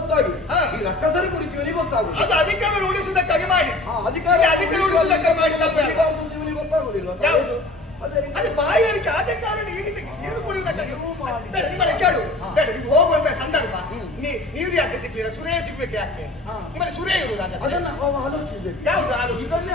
ಗೊತ್ತಾಗಿದೆ, ಈ ರಕ್ಕಸರ ಕುರಿತು ಇವನಿಗೆ ಗೊತ್ತಾಗುದು. ಅದು ಅಧಿಕಾರ ಉಳಿಸುವುದಕ್ಕಾಗಿ ಮಾಡಿ, ಅಧಿಕಾರ ಉಳಿಸುವುದಕ್ಕಾಗಿ ಮಾಡಿದಲ್ವೇ? ಇವನಿಗೆ ಗೊತ್ತಾಗುದಿಲ್ಲ. ಯಾವುದು? ಅದೇ ಬಾಯಾರಿಕೆ. ಆದ ಕಾರಣ ಈಗ ನೀರು ಕುಡಿಯುವುದಕ್ಕಾಗಿ ನಿಮ್ಮಲ್ಲಿ ಕೇಳು. ಬೇಡ, ನೀವು ಹೋಗುವಂತ ಸಂದರ್ಭ ನೀರು ಯಾಕೆ ಸಿಗ್ಲಿಲ್ಲ? ಸುರೇ ಸಿಗ್ಬೇಕು ಯಾಕೆ? ನಿಮ್ಮಲ್ಲಿ ಸುರೇ ಇರುವುದಾಗ ಅದನ್ನ ಆಲೋಚಿಸಬೇಕು. ಯಾವುದು ಇದನ್ನೇ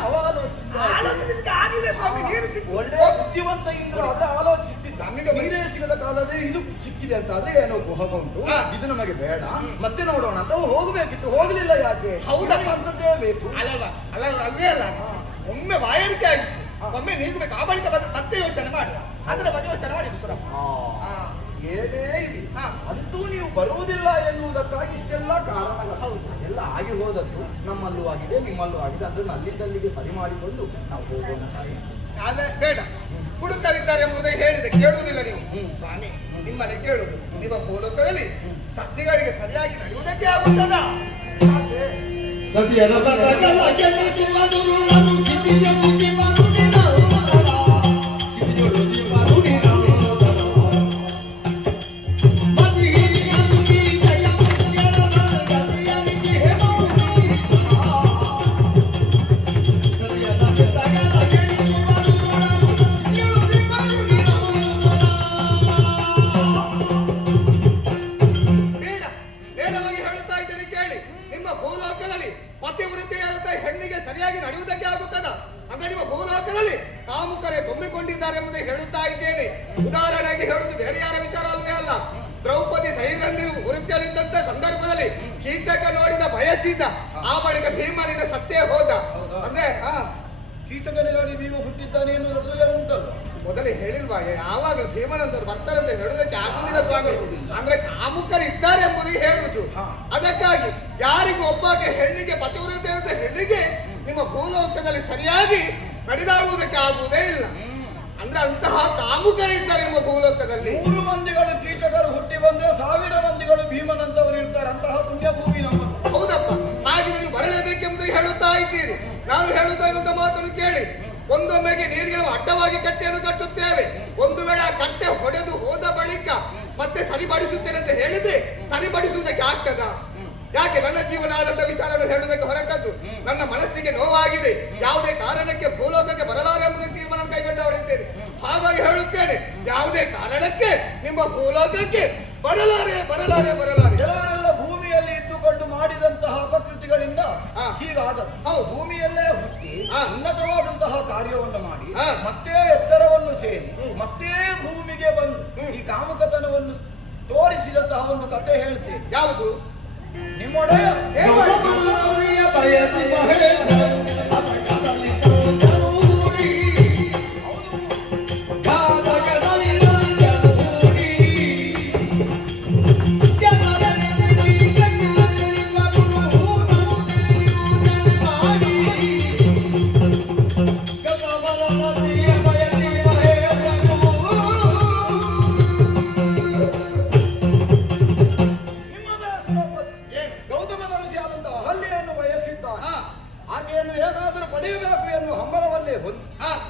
ಆಲೋಚಿಸಿದ ಆಗಿದೆ ಸ್ವಾಮಿ. ನೀರು ಸಿಕ್ಕು ಒಳ್ಳೆ ಬುದ್ಧಿವಂತ ಇಂದ್ರ ಆದ್ರೆ ಆಲೋಚಿಸ್ತಿದ್ದ. ನಮಗೆ ನೀರೇ ಸಿಗದ ಕಾಲದಲ್ಲಿ ಇದು ಸಿಕ್ಕಿದೆ ಅಂತ ಆದ್ರೆ ಏನೋ ಗುಹಗ ಉಂಟು, ಇದು ನಮಗೆ ಬೇಡ, ಮತ್ತೆ ನೋಡೋಣ ಅಂತ ಹೋಗ್ಬೇಕಿತ್ತು. ಹೋಗ್ಲಿಲ್ಲ ಯಾಕೆ? ಹೌದಪ್ಪ, ಅಂತದ್ದೇ ಬೇಕು ಅಲ್ವಾ? ಅಲ್ವೇ ಅಲ್ಲ, ಒಮ್ಮೆ ಬಾಯಾರಿಕೆ ಆಗಿತ್ತು, ಒಮ್ಮೆ ನೀಗಬೇಕು. ಆ ಬಳಿಕ ಮತ್ತೆ ಯೋಚನೆ ಮಾಡಿ, ಅದರ ಬಗ್ಗೆ ಯೋಚನೆ ಮಾಡಿ ಏನೇ ಇದೆ ಅಂತೂ ನೀವು ಬರುವುದಿಲ್ಲ ಎನ್ನುವುದಕ್ಕಾಗಿ ಇಷ್ಟೆಲ್ಲ ಕಾರಣಗಳು. ಎಲ್ಲ ಆಗಿ ಹೋದದ್ದು ನಮ್ಮಲ್ಲೂ ಆಗಿದೆ, ನಿಮ್ಮಲ್ಲೂ ಆಗಿದೆ. ಅದನ್ನು ಅಲ್ಲಿದ್ದಲ್ಲಿಗೆ ಸರಿ ಮಾಡಿಕೊಂಡು ನಾವು ಹೋಗೋಣ. ಆದ್ರೆ ಬೇಡ, ಹುಡುಕರಿದ್ದಾರೆ ಎಂಬುದೇ ಹೇಳಿದೆ, ಕೇಳುವುದಿಲ್ಲ ನೀವು. ಸ್ವಾಮಿ, ನಿಮ್ಮಲ್ಲಿ ಕೇಳುವುದು, ನಿಮ್ಮ ಮೂಲಕದಲ್ಲಿ ಸತ್ಯಗಳಿಗೆ ಸರಿಯಾಗಿ ನಡೆಯುವುದಕ್ಕೆ ಆಗುತ್ತದ? ಹೆಣ್ಣಿಗೆ ಸರಿಯಾಗಿ ನಡೆಯುವುದಕ್ಕೆ ಆಗುತ್ತದ? ಅಂದ್ರೆ ನಿಮ್ಮ ಭೂಲೋಕದಲ್ಲಿ ಕಾಮುಕರೇ ತುಂಬಿಕೊಂಡಿದ್ದಾರೆ ಎಂಬುದೇ ಹೇಳುತ್ತಾ ಇದ್ದೇನೆ. ಉದಾಹರಣೆಗೆ ಹೇಳುವುದು ಬೇರೆ ಯಾರ ವಿಚಾರ ಅಲ್ವೇ ಅಲ್ಲ. ದ್ರೌಪದಿ ಸೈರಂಧ್ರಿ ಉರುತ್ತಲಿದ್ದಂತ ಸಂದರ್ಭದಲ್ಲಿ ಕೀಚಕ ನೋಡಿದ ಬಯಸಿದ್ದ, ಆ ಬಳಿಕ ಭೀಮನಿನ ಸತ್ತೇ ಹೋದ. ಅಂದ್ರೆ ಕೀಚಕನಿಗಾಗಿ ಭೀಮ ಹುಟ್ಟಿದ್ದಾನೆ ಎನ್ನುವುದರಲ್ಲೇ ಉಂಟಲ್ಲ. ಮೊದಲೇ ಹೇಳಿಲ್ವಾ? ಯಾವಾಗ ಭೀಮನಂತರು ಬರ್ತಾರೆ ಅಂತ ಹೇಳುವುದಕ್ಕೆ ಆಗುದಿಲ್ಲ ಸ್ವಾಮಿ. ಅಂದ್ರೆ ಕಾಮುಕರು ಇದ್ದಾರೆ ಎಂಬುದಿಗೆ ಹೇಳುದು. ಅದಕ್ಕಾಗಿ ಯಾರಿಗೂ ಒಬ್ಬಾಕೆ ಹೆಣ್ಣಿಗೆ ಪತಿವ್ರತೆ ಅಂತ ಹೇಳಿಗೆ ನಿಮ್ಮ ಭೂಲೋಕದಲ್ಲಿ ಸರಿಯಾಗಿ ನಡೆದಾಡುವುದಕ್ಕೆ ಆಗುವುದೇ ಇಲ್ಲ. ಅಂದ್ರೆ ಅಂತಹ ಕಾಮುಕರಿದ್ದಾರೆ ನಿಮ್ಮ ಭೂಲೋಕದಲ್ಲಿ. 3 ಮಂದಿಗಳು ಕೀಚಕರು ಹುಟ್ಟಿ ಬಂದ್ರೆ 1000 ಮಂದಿಗಳು ಭೀಮನಂತವರು ಇರ್ತಾರೆ. ಅಂತಹ ಪುಣ್ಯ ಭೂಮಿ ನಮ್ಮದು. ಹೌದಪ್ಪ, ಹಾಗಿದ್ರೆ ನೀವು ಬರಲೇಬೇಕೆಂಬುದು ಹೇಳುತ್ತಾ ಇದ್ದೀರಿ. ನಾನು ಹೇಳುತ್ತಾ ಇರುವಂತ ಮಾತನ್ನು ಕೇಳಿ. ಒಂದೊಮ್ಮೆಗೆ ನೀರಿಗೆ ಅಡ್ಡವಾಗಿ ಕಟ್ಟೆಯನ್ನು ಕಟ್ಟುತ್ತೇವೆ. ಒಂದು ವೇಳೆ ಆ ಕಟ್ಟೆ ಹೊಡೆದು ಹೋದ ಬಳಿಕ ಮತ್ತೆ ಸರಿಪಡಿಸುತ್ತೇನೆ ಅಂತ ಹೇಳಿದ್ರೆ ಸರಿಪಡಿಸುವುದಕ್ಕೆ ಆಗ್ತದ? ಯಾಕೆ? ನನ್ನ ಜೀವನ ಆದಂತ ವಿಚಾರವನ್ನು ಹೇಳುವುದಕ್ಕೆ ಹೊರಟದ್ದು. ನನ್ನ ಮನಸ್ಸಿಗೆ ನೋವಾಗಿದೆ, ಯಾವುದೇ ಕಾರಣಕ್ಕೆ ಭೂಲೋಕಕ್ಕೆ ಬರಲಾರೆ ಎಂಬುದು ತೀರ್ಮಾನ ಕೈಗೊಂಡವಳಿದ್ದೇನೆ. ಹಾಗಾಗಿ ಹೇಳುತ್ತೇನೆ, ಯಾವುದೇ ಕಾರಣಕ್ಕೆ ನಿಮ್ಮ ಭೂಲೋಕಕ್ಕೆ ಬರಲಾರೆ ಬರಲಾರೆ ಬರಲಾರೆ. ಕೆಲವರೆಲ್ಲ ಭೂಮಿಯಲ್ಲಿ ಇದ್ದುಕೊಂಡು ಮಾಡಿದಂತಹ ಅಪಕೃತಿಗಳಿಂದ ಹೀಗಾದದ್ದು. ಭೂಮಿಯಲ್ಲೇ ಹುಟ್ಟಿ ಉನ್ನತವಾದಂತಹ ಕಾರ್ಯವನ್ನು ಮಾಡಿ ಮತ್ತೆ ಎತ್ತರವನ್ನು ಸೇರಿ ಮತ್ತೆ ಭೂಮಿಗೆ ಬಂದು ಈ ಕಾಮುಕತನವನ್ನು ತೋರಿಸಿದಂತಹ ಒಂದು ಕಥೆ ಹೇಳ್ತೇನೆ. ಯಾವುದು? ನಿಮ್ಮೊಡೆಯ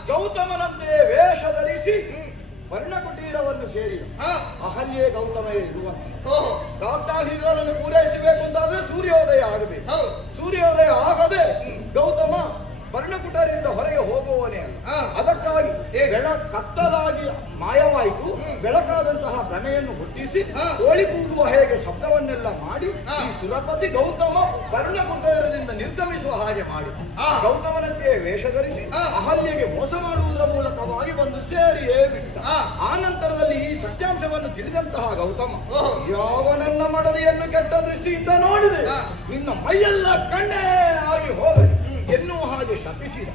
ಗೌತಮನಂತೆ ವೇಷ ಧರಿಸಿ ಪರ್ಣಕುಟೀರವನ್ನು ಸೇರಿ ಅಹಲ್ಯೆ ಗೌತಮೇ ಇರುವಂತೆ ರಾತ್ರಾಹಿಗಳನ್ನು ಪೂರೈಸಬೇಕು ಅಂತಾದ್ರೆ ಸೂರ್ಯೋದಯ ಆಗಬೇಕು. ಸೂರ್ಯೋದಯ ಆಗದೆ ಗೌತಮ ಪರ್ಣಕುಟರಿಂದ ಹೊರಗೆ ಹೋಗುವವನೇ ಅಲ್ಲ. ಅದಕ್ಕಾಗಿ ಕತ್ತಲಾಗಿ ಮಾಯವಾಯಿತು. ಬೆಳಕಾದಂತಹ ಭ್ರಮೆಯನ್ನು ಹುಟ್ಟಿಸಿ ಕೋಳಿ ಕೂಗುವ ಹೇಗೆ ಶಬ್ದವನ್ನೆಲ್ಲ ಮಾಡಿ ಈ ಸುರಪತಿ ಗೌತಮ ಪರ್ಣಕುಟೀರದಿಂದ ನಿರ್ಗಮಿಸುವ ಹಾಗೆ ಮಾಡಿ ಗೌತಮನಂತೆ ವೇಷ ಧರಿಸಿ ಅಹಲ್ಯೆಗೆ ಮೋಸ ಮಾಡುವುದರ ಮೂಲಕವಾಗಿ ಬಂದು ಸೇರಿಯೇ ಬಿಟ್ಟ. ಆ ನಂತರದಲ್ಲಿ ಈ ಸತ್ಯಾಂಶವನ್ನು ತಿಳಿದಂತಹ ಗೌತಮ ಯಾವನನ್ನ ಮಡದಿಯನ್ನು ಕೆಟ್ಟ ದೃಷ್ಟಿಯಿಂದ ನೋಡಿದೆ, ನಿನ್ನ ಮೈಯೆಲ್ಲ ಕಣ್ಣೇ ಆಗಿ ಹೋಗಲಿ ಎನ್ನುವ ಹಾಗೆ ಶಪಿಸಿದ.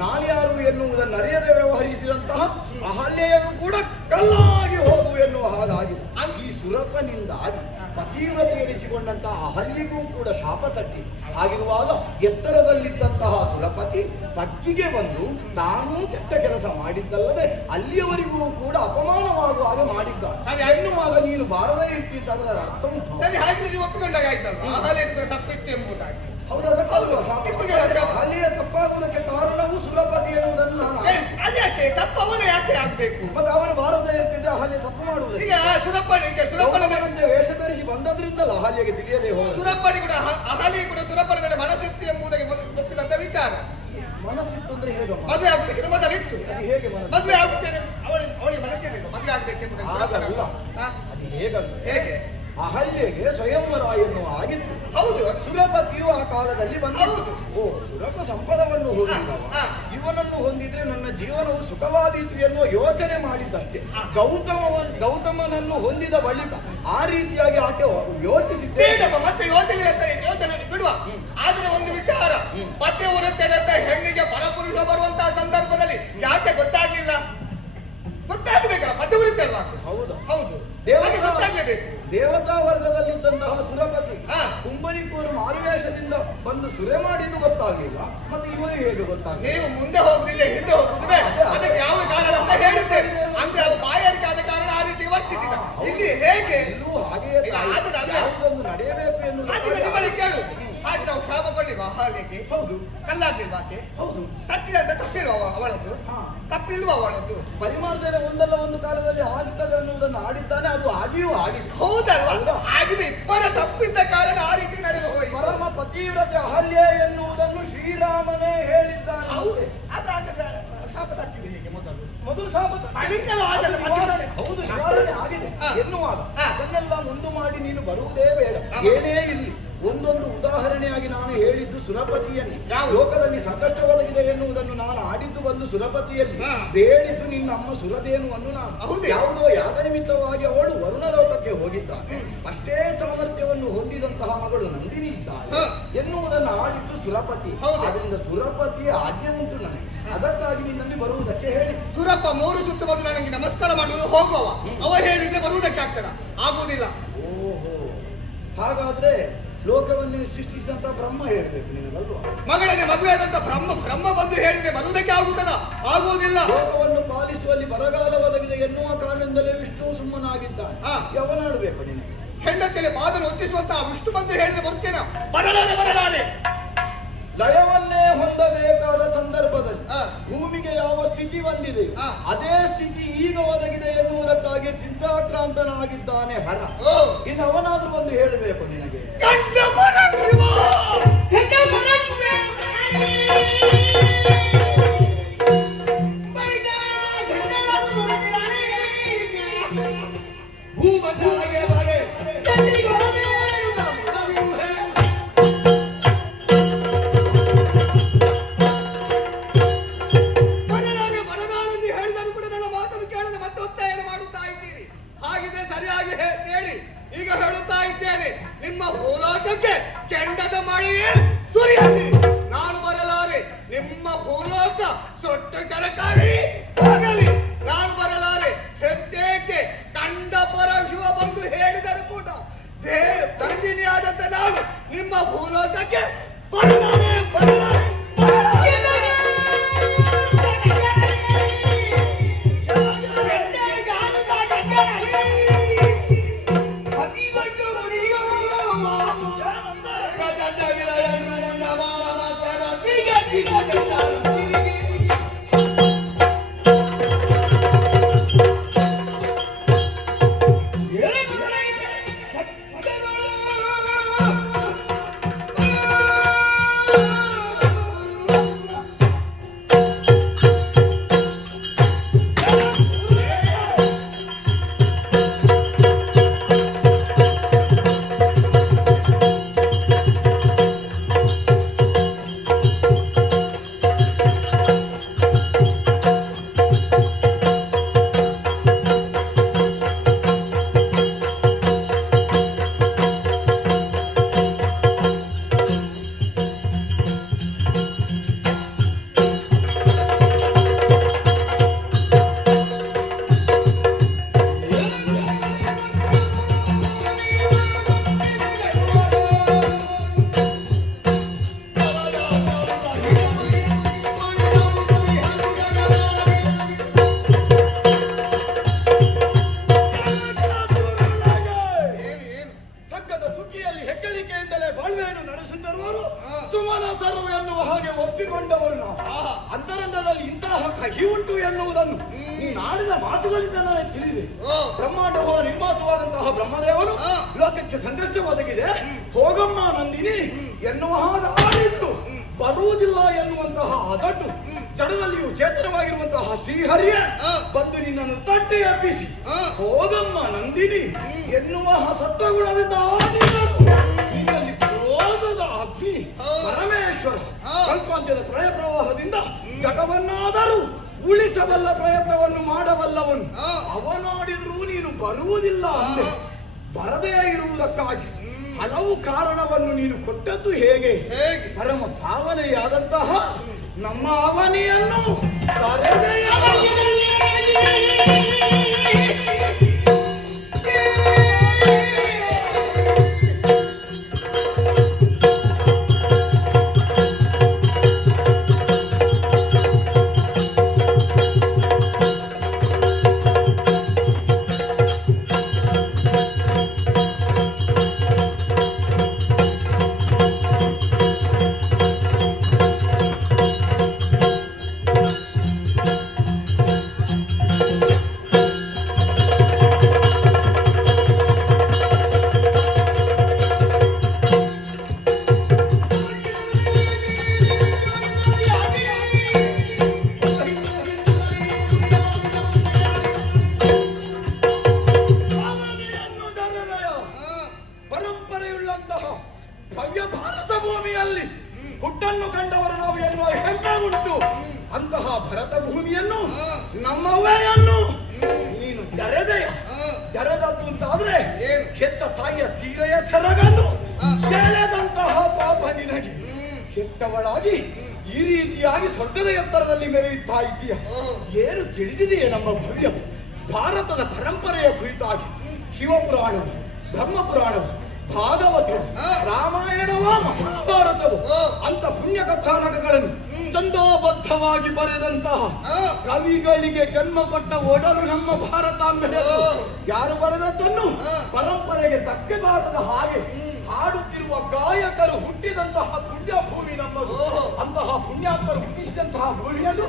ನಾನ್ಯಾರು ಎನ್ನುವುದನ್ನು ಅರಿಯದೆ ವ್ಯವಹರಿಸಿದಂತಹ ಅಹಲ್ಯೆಯೂ ಕೂಡ ಕಲ್ಲಾಗಿ ಹೋಗು ಎನ್ನುವ ಹಾಗಾಗಿದೆ. ಈ ಸುರಪನಿಂದಾಗಿ ಪತಿವ್ರತೆ ಎನಿಸಿಕೊಂಡಂತಹ ಅಹಲ್ಯೆಗೂ ಕೂಡ ಶಾಪ ತಟ್ಟಿ. ಹಾಗಿರುವಾಗ ಎತ್ತರದಲ್ಲಿದ್ದಂತಹ ಸುರಪತಿ ತಗ್ಗಿಗೆ ಬಂದು ತಾನೂ ಕೆಟ್ಟ ಕೆಲಸ ಮಾಡಿದ್ದಲ್ಲದೆ ಅಲ್ಲಿಯವರಿಗೂ ಕೂಡ ಅಪಮಾನವಾಗುವ ಹಾಗೆ ಮಾಡಿದ್ದ. ಸರಿ, ಎನ್ನುವಾಗ ನೀನು ಬಾರದೇ ಇರ್ತಿದ್ದ ಅದರ ಅರ್ಥ ಉಂಟು. ಸರಿ, ಹಾಗೆ ನೀವು ಒಪ್ಪಿಕೊಂಡಾಗ ಆಯ್ತಲ್ಲ ಅಹಲ್ಯೆ ತಪ್ಪಿತ್ತು ಎಂಬುದಾಗಿ. ಅಲ್ಲಿಯ ತಪ್ಪಾಗುವುದಕ್ಕೆ ಕಾರಣವು ಸುರಪತಿ ಎನ್ನುವುದನ್ನು ನಾನು ಅದ್ಯಾಕೆ ತಪ್ಪು ಅವನೇ ಯಾಕೆ ಆಗ್ಬೇಕು? ಮತ್ತೆ ಅವನು ಬಾರದೇ ಇರ್ತಿದ್ದ ಅಹಲ್ಯೆ ತಪ್ಪು ಮಾಡುವುದು. ಈಗ ಸುರಪ್ಪನಿಗೆ ವೇಷ ಧರಿಸಿ ಬಂದದ್ರಿಂದಲ ಅಹಲ್ಯೆಗೆ ತಿಳಿಯದೆ ಹೋದ. ಸುರಪ್ಪನಿ ಕೂಡ ಅಹಲಿ ಕೂಡ ಸುರಪ್ಪನ ಮೇಲೆ ಮನಸ್ಸಿತ್ತು ಎಂಬುದಕ್ಕೆ ಗೊತ್ತಿದಂತ ವಿಚಾರ. ಮನಸ್ಸಿತ್ತು ಅಂದ್ರೆ ಹೇಗೆ? ಮದುವೆ ಆಗುದಕ್ಕೆ ಮೊದಲಿತ್ತು. ಅದು ಹೇಗೆ ಮದುವೆ ಆಗುತ್ತೇನೆ ಅವಳಿಗೆ ಮನಸ್ಸಿರಲಿಲ್ಲ ಮದುವೆ ಆಗ್ಬೇಕೆಂಬುದಕ್ಕೆ. ಅದು ಹೇಗಂದ್ರೆ ಹೇಗೆ ಅಹಲ್ಯೆಗೆ ಸ್ವಯಂವರ ಎನ್ನುವ ಆಗಿತ್ತು. ಹೌದು. ಸುರಪತಿಯು ಆ ಕಾಲದಲ್ಲಿ ಬಂದಿತ್ತು. ಓ ಸುರಪ ಸಂಪದವನ್ನು ಹೊಂದಿದವ, ಇವನನ್ನು ಹೊಂದಿದ್ರೆ ನನ್ನ ಜೀವನವು ಸುಖವಾದೀತು ಎನ್ನುವ ಯೋಚನೆ ಮಾಡಿದ್ದಷ್ಟೇ. ಗೌತಮನನ್ನು ಹೊಂದಿದ ಬಳಿಕ ಆ ರೀತಿಯಾಗಿ ಆಕೆ ಯೋಚಿಸಿದ್ದೇನಪ್ಪ. ಮತ್ತೆ ಯೋಚನೆ ಬಿಡುವ. ಆದ್ರೆ ಒಂದು ವಿಚಾರ, ಪತಿ ಹೊರತೆರೆದ ಹೆಣ್ಣಿಗೆ ಪರಪುರುಷ ಬರುವಂತಹ ಸಂದರ್ಭದಲ್ಲಿ ಯಾಕೆ ಗೊತ್ತಾಗ್ಲಿಲ್ಲ? ಗೊತ್ತಾಗ್ಬೇಕಲ್ಲ, ಪತಿ ಹೊರತೆ ಅಲ್ವಾ? ಹೌದು ಹೌದು, ಗೊತ್ತಾಗ್ಲೇಬೇಕು. ದೇವತಾ ವರ್ಗದಲ್ಲಿದ್ದಂತಹ ಸುರಪತಿ ಕುಂಬರಿಕೂರು ಮಾರುವೇಷದಿಂದ ಬಂದು ಸುರೆ ಮಾಡಿದ್ದು ಗೊತ್ತಾಗಲಿಲ್ಲ. ಮತ್ತೆ ಇವರಿಗೆ ಹೇಗೆ ಗೊತ್ತಾಗ? ನೀವು ಮುಂದೆ ಹೋಗುದಿಲ್ಲ, ಹಿಂದೆ ಹೋಗುದು ಬೇಡ. ಅದಕ್ಕೆ ಯಾವ ಕಾರಣ ಅಂತ ಹೇಳಿದ್ದೇನೆ. ಅಂದ್ರೆ ಅವ ಬಾಯಾರಿಕೆ ಆದ ಕಾರಣ ಆ ರೀತಿ ವರ್ತಿಸಿದ. ಇಲ್ಲಿ ಹೇಗೆ ಹಾಗೆಯೇ ನಡೆಯಬೇಕು ಎನ್ನುವುದು ನಿಮ್ಮಲ್ಲಿ ಕೇಳು. ಹಾಗೆ ನಾವು ಶಾಪ ಕೊಡ್ಲಿಲ್ವಾ ಅಹಲ್ಯೆಗೆ? ಹೌದು. ಕಲ್ಲಾಗ್ಲಿಲ್ವಾ ಆಕೆ? ಹೌದು. ತಟ್ಟಿದಂತ ತಪ್ಪಿಲ್ವಾ ಅವಳದ್ದು? ತಪ್ಪಿಲ್ವಾ ಅವಳದ್ದು? ಪರಿಮಾಣದಲ್ಲಿ ಒಂದಲ್ಲ ಒಂದು ಕಾಲದಲ್ಲಿ ಆಗ್ತದೆ ಅನ್ನುವುದನ್ನು ಆಡಿದ್ದಾನೆ, ಅದು ಆಗಿಯೂ ಆಗಿದೆ. ಹೌದಲ್ವಾ? ಆಗಿದೆ. ಇಬ್ಬರ ತಪ್ಪಿದ್ದ ಕಾರಣ ಆ ರೀತಿ ನಡೆದು ಹೋಗಿ ಪರಮ ಪತಿವ್ರತೆ ಅಹಲ್ಯೆ ಎನ್ನುವುದನ್ನು ಶ್ರೀರಾಮನೇ ಹೇಳಿದ್ದಾನೆ. ಹೌದು. ಅದಾಗದ ಶಾಪ ತಟ್ಟಿದೆ ಹೇಗೆ? ಮೊದಲು ಶಾಪ ಹೌದು, ನಿವಾರಣೆ ಆಗಿದೆ ಎನ್ನುವಾಗ ಅದನ್ನೆಲ್ಲ ಮುಂದು ಮಾಡಿ ನೀನು ಬರುವುದೇ ಬೇಡ. ಏನೇ ಇಲ್ಲಿ ಒಂದೊಂದು ಉದಾಹರಣೆಯಾಗಿ ನಾನು ಹೇಳಿದ್ದು ಸುರಪತಿಯಲ್ಲಿ ಲೋಕದಲ್ಲಿ ಸಂಕಷ್ಟ ಒದಗಿದೆ ಎನ್ನುವುದನ್ನು ನಾನು ಆಡಿದ್ದು ಬಂದು ಸುರಪತಿಯಲ್ಲಿ, ಬೇಡಿದ್ದು ನಿನ್ನ ಅಮ್ಮ ಸುರದೇನುವನ್ನು ನಾನು. ಯಾವುದೋ ಯಾದ ನಿಮಿತ್ತವಾಗಿ ಅವಳು ವರುಣ ಲೋಕಕ್ಕೆ ಹೋಗಿದ್ದಾಳೆ. ಅಷ್ಟೇ ಸಾಮರ್ಥ್ಯವನ್ನು ಹೊಂದಿದಂತಹ ಮಗಳು ನಂದಿನಿ ಇದ್ದಾಳೆ ಎನ್ನುವುದನ್ನು ಆಡಿದ್ದು ಸುರಪತಿ. ಅದರಿಂದ ಸುರಪತಿಯ ಆಜ್ಞೆ ಉಂಟು ನನಗೆ, ಅದಕ್ಕಾಗಿ ನಿನ್ನಲ್ಲಿ ಬರುವುದಕ್ಕೆ ಹೇಳಿ. ಸುರಪ್ಪ 3 ಸುತ್ತು ಬಂದು ನನಗೆ ನಮಸ್ಕಾರ ಮಾಡುವುದು ಹೋಗುವ. ಅವ ಹೇಳಿದ್ರೆ ಬರುವುದಕ್ಕೆ ಆಗ್ತದ? ಆಗುವುದಿಲ್ಲ. ಓಹೋ, ಹಾಗಾದ್ರೆ ಲೋಕವನ್ನೇ ಸೃಷ್ಟಿಸಿದಂತ ಬ್ರಹ್ಮ ಹೇಳಬೇಕು ನಿನಗಲ್ವಾ? ಮಗಳನ್ನೇ ಮದುವೆ ಆದಂತ ಬ್ರಹ್ಮ ಬಂದು ಹೇಳಿದ್ರೆ ಬರುವುದಕ್ಕೆ ಆಗುತ್ತದ? ಆಗುವುದಿಲ್ಲ. ಲೋಕವನ್ನು ಪಾಲಿಸುವಲ್ಲಿ ಬರಗಾಲ ಒದಗಿದೆ ಎನ್ನುವ ಕಾರಣದಿಂದಲೇ ವಿಷ್ಣು ಸುಮ್ಮನಾಗಿದ್ದಾನೆ. ಯವನಾಡಬೇಕು ನಿನಗೆ. ಹೆಂಡತಿಯಲ್ಲಿ ಪಾದನ್ನು ಒತ್ತಿಸುವಂತಹ ವಿಷ್ಣು ಬಂದು ಹೇಳಿದ್ರೆ ಬರ್ತೇನೆ. ಬರಲಾರೆ ಲಯವನ್ನೇ ಹೊಂದಬೇಕಾದ ಸಂದರ್ಭದಲ್ಲಿ ಭೂಮಿಗೆ ಯಾವ ಸ್ಥಿತಿ ಬಂದಿದೆ ಅದೇ ಸ್ಥಿತಿ ಈಗ ಒದಗಿದೆ ಎನ್ನುವುದಕ್ಕಾಗಿ ಚಿಂತಾಕ್ರಾಂತನಾಗಿದ್ದಾನೆ ಹರ. ಇನ್ನು ಅವನಾದ್ರೂ ಬಂದು ಹೇಳಬೇಕು ನಿನಗೆ. ಸರಿಯಾಗಿ ಕೇಳಿ. ಈಗ ಹೇಳುತ್ತಾ ಇದ್ದೇನೆ, ನಿಮ್ಮ ಭೂಲೋಕಕ್ಕೆ ಕೆಂಡದ ಮಳೆಯೇ ಸುರಿಯಲಿ. ನಾನು ಬರಲಾರೆ. ನಿಮ್ಮ ಭೂಲೋಕ ಸೊಟ್ಟು ಕರಕಾಗಿ ಹೋಗಲಿ. ನಾನು ಬರಲಾರೆ. ಹೆಚ್ಚೇಕೆ ಕಂಡ ಪರಶಿವ ಬಂದು ಹೇಳಿದರು ಕೂಡ ದಂಡಿನಿಯಾದಂತ ನಾನು ನಿಮ್ಮ ಭೂಲೋಕಕ್ಕೆ ಬರಲಾರೆ. ಸುಗ್ಗಿಯಲ್ಲಿ ಹೆಗ್ಗಳಿಕೆಯಿಂದಲೇ ಬಾಳ್ವೆಯನ್ನು ನಡೆಸುತ್ತಿರುವರು ಸುಮನ ಸರ್ವ ಎನ್ನುವ ಹಾಗೆ ಒಪ್ಪಿಕೊಂಡವರು ನಾವು. ಅಂತರಂಗದಲ್ಲಿ ಇಂತಹ ಕಹಿ ಉಂಟು ಎನ್ನುವುದನ್ನು ಈ ನಾಡಿನ ಮಾತುಗಳಿಂದ ನನಗೆ ತಿಳಿದೆ. ಬ್ರಹ್ಮಾಂಡಗಳ ನಿರ್ಮಾತವಾದಂತಹ ಬ್ರಹ್ಮದೇವರು ಲೋಕಕ್ಕೆ ಸಂಘರ್ಷ ಒದಗಿದೆ, ಹೋಗಮ್ಮ ನಂದಿನಿ ಎನ್ನುವ ಹಾಗಾಡಿದ್ರು ಬರುವುದಿಲ್ಲ ಎನ್ನುವಂತಹ ಅದಟ್ಟು ಜಡದಲ್ಲಿಯೂ ಚೇತನವಾಗಿರುವಂತಹ ಶ್ರೀಹರಿಯ ಬಂದು ನಿನ್ನನ್ನು ತಟ್ಟಿ ಎಬ್ಬಿಸಿ ಹೋಗಮ್ಮ ನಂದಿನಿ ಎನ್ನುವ ಸತ್ವಗುಣದಿಂದ ಆಡಿದರು. ನಿನ್ನಲ್ಲಿ ಕ್ರೋಧದ ಅಗ್ನಿ ಪರಮೇಶ್ವರ ಕಲ್ಪಾಂತ್ಯದ ಪ್ರಳಯ ಪ್ರವಾಹದಿಂದ ಜಗವನ್ನಾದರೂ ಉಳಿಸಬಲ್ಲ ಪ್ರಯತ್ನವನ್ನು ಮಾಡಬಲ್ಲವನು. ಅವನಾಡಿದ್ರೂ ನೀನು ಬರುವುದಿಲ್ಲ ಅಂದ್ರೆ ಬರದೇ ಇರುವುದಕ್ಕಾಗಿ ಹಲವು ಕಾರಣವನ್ನು ನೀನು ಕೊಟ್ಟದ್ದು ಹೇಗೆ? ಪರಮ ಭಾವನೆಯಾದಂತಹ ನಮ್ಮ ಅವನಿಯನ್ನು ಕರೆದೆಯ ಪರಂಪರೆಯುಳ್ಳಂತಹ ಭವ್ಯ ಭಾರತ ಭೂಮಿಯಲ್ಲಿ ಹುಟ್ಟನ್ನು ಕಂಡವರು ನಾವು ಎನ್ನುವ ಹೆಮ್ಮೆ ಉಂಟು. ಅಂತಹ ಭರತ ಭೂಮಿಯನ್ನು ನಮ್ಮವೆಯನ್ನು ನೀನು ಜರೆದೆಯ. ಜರೆದದ್ದು ಅಂತಾದ್ರೆ ಹೆತ್ತ ತಾಯಿಯ ಸೀರೆಯ ಸೆರಗನ್ನು ಎಳೆದಂತಹ ಪಾಪ ನಿನಗೆ. ಕೆಟ್ಟವಳಾಗಿ ಈ ರೀತಿಯಾಗಿ ಸ್ವರ್ಗದ ಎತ್ತರದಲ್ಲಿ ಮೆರೆಯುತ್ತಾ ಇದ್ದೀಯ. ಏನು ತಿಳಿದಿದೆಯೇ ನಮ್ಮ ಭವ್ಯ ಭಾರತದ ಪರಂಪರೆಯ ಕುರಿತಾಗಿ? ಶಿವಪುರಾಣವು, ಬ್ರಹ್ಮಪುರಾಣವು, ಭಾಗವತವು, ರಾಮಾಯಣವ, ಮಹಾಭಾರತವು ಅಂತ ಪುಣ್ಯ ಕಥಾನಕಗಳನ್ನು ಚಂದೋಬದ್ಧವಾಗಿ ಬರೆದಂತಹ ಕವಿಗಳಿಗೆ ಜನ್ಮ ಕೊಟ್ಟ ಒಡಲು ನಮ್ಮ ಭಾರತಾಂಬೆ. ಯಾರು ಬರೆದದ್ದನ್ನು ಪರಂಪರೆಗೆ ಧಕ್ಕೆ ಬಾರದ ಹಾಗೆ ಹಾಡುತ್ತಿರುವ ಗಾಯಕರು ಹುಟ್ಟಿದಂತಹ ಪುಣ್ಯ ಭೂಮಿ ನಮ್ಮದು. ಅಂತಹ ಪುಣ್ಯಾತ್ಮರು ಹುಟ್ಟಿಸಿದಂತಹ ಭೂಮಿಯನ್ನು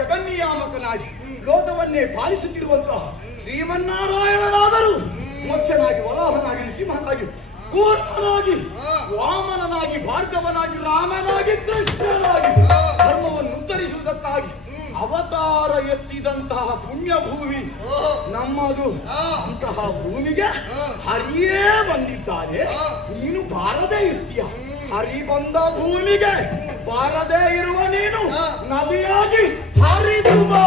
ಜಗನ್ನಿಯಾಮಕನಾಗಿ ಲೋಕವನ್ನೇ ಪಾಲಿಸುತ್ತಿರುವಂತಹ ಶ್ರೀಮನ್ನಾರಾಯಣನಾದರೂ ಮತ್ಸ್ಯನಾಗಿ, ವರಾಹನಾಗಿ, ನೃಸಿಂಹನಾಗಿ, ಕೂರ್ಮನಾಗಿ, ವಾಮನನಾಗಿ, ಭಾರ್ಗವನಾಗಿ, ರಾಮನಾಗಿ, ಕೃಷ್ಣನಾಗಿ ಧರ್ಮವನ್ನು ಉತ್ತರಿಸುವುದಕ್ಕಾಗಿ ಅವತಾರ ಎತ್ತಿದಂತಹ ಪುಣ್ಯ ಭೂಮಿ ನಮ್ಮದು. ಅಂತಹ ಭೂಮಿಗೆ ಹರಿಯೇ ಬಂದಿದ್ದಾನೆ, ನೀನು ಬಾರದೇ ಇರ್ತೀಯ. ಹರಿ ಬಂದ ಭೂಮಿಗೆ ಬಾರದೇ ಇರುವ ನೀನು ನದಿಯಾಗಿ ಹರಿದು ಬಾ.